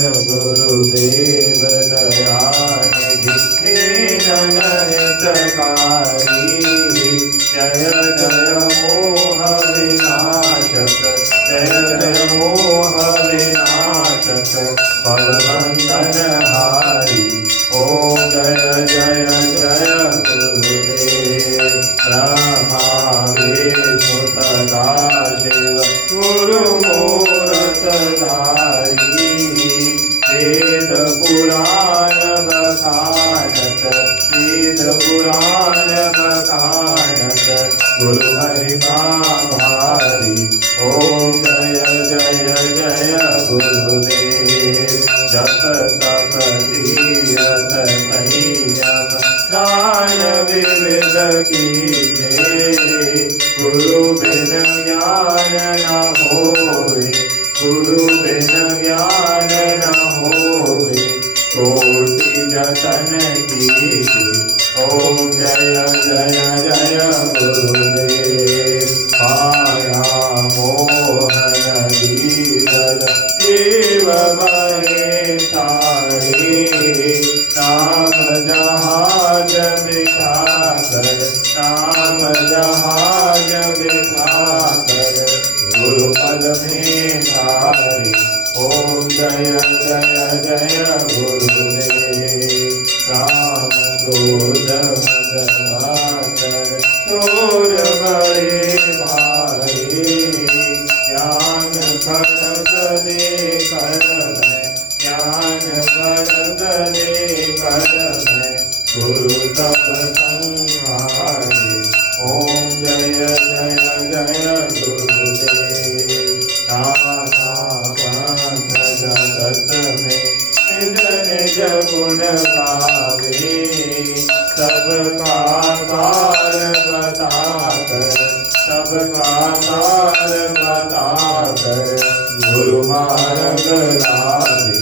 गुरुदेव दयानिधि दीनहितकारी। जय जय मोह विनाशक, जय जय मोह विनाशक भवबंधनहारी। ओम जय जय जय गुरुदेव ब्रह्मा विष्णु सदाशिव गुरुमूर्तधारी। वेद पुराण बखानत, वेद पुराण बखानत गुरु महिमा भारी। ओम जय जय जय गुरुदेव जप तप तीरथ संयम दान विविध कीजे। गुरु बिन ज्ञान न होए, गुरु बिन ज्ञान न होए, कोटि जतन कीजे। ओम जय जय जय गुरुदेव माया मोहन धीरज जीव बहे तारे। नाम जहाज बिठाकर, नाम जहाज बिठाकर गुरुपद में तारे। ओम जय जय जय गुरुदेव राम क्रोध मद मातर चोर बड़े भारे। ज्ञान खड़ग दे कर में, ज्ञान खड़ग दे कर में गुरु तप संहारे। ओम जय जय जय गुरुदेव नाना पंथ जगत में निज निज गुण गावे। सबका काल बताकर, सबका काल बताकर गुरु मार्ग लावे।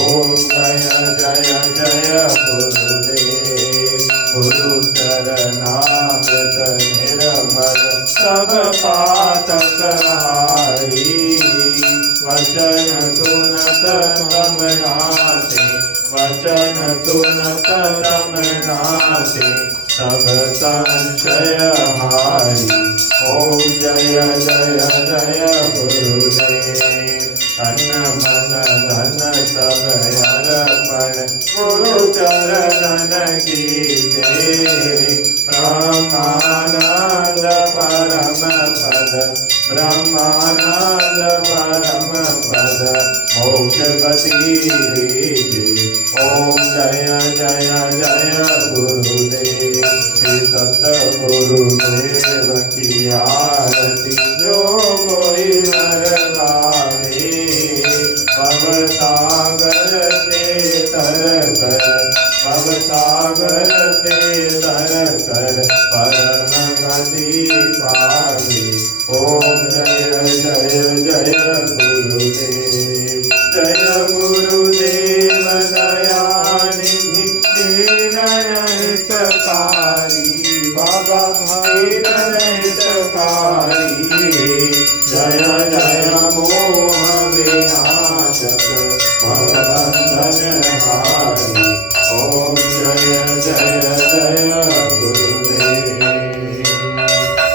ओम जय जय जय गुरुदेव गुरु चरणामृत निर्मल सब पातक हारी। वचन सुनत तम नाथे, वचन सुनत तम नाथे सब संशय हारी। ओम जय जय जय गुरुदेव तन मन धन सब अर्पण गुरु चरणन कीजे। ब्रह्मानंद परम पद, ब्रह्मानंद परम पद मोक्ष गति दीजे। ओम जय जय जय गुरुदेव श्री सतगुरुदेव की आरती जो कोई नर गावे। भवसागर से तर कर, भवसागर से तर कर परम गति पावे। ओम जय जय जय गुरुदेव, जय गुरुदेव दयानिधि दीनहितकारी। बाबा दीनहितकारी। जय जय मोह विनाशक भवबंधनहारी। ओम जय जय जय गुरुदेव।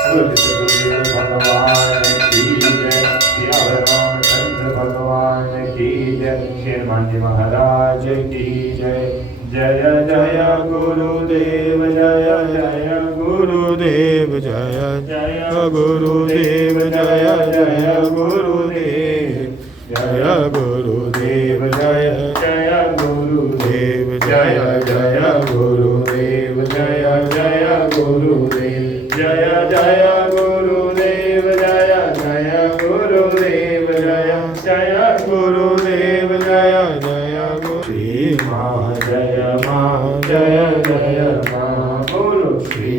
गुरुदेव भगवान की जय, श्री रामचंद्र भगवान की जय, श्रीमान जी महाराज की जय। जय जय गुरुदेव, जय जय गुरुदेव, जय जय गुरुदेव, जय जय गुरुदेव, जय गुरुदेव, जय जय गुरुदेव, जय जय गुरुदेव, जय जय गुरुदेव, जय जय गुरुदेव, जय जय गुरुदेव, जय जय गुरुदेव, जय जय श्री माँ जय माँ, जय जय माँ बोलो श्री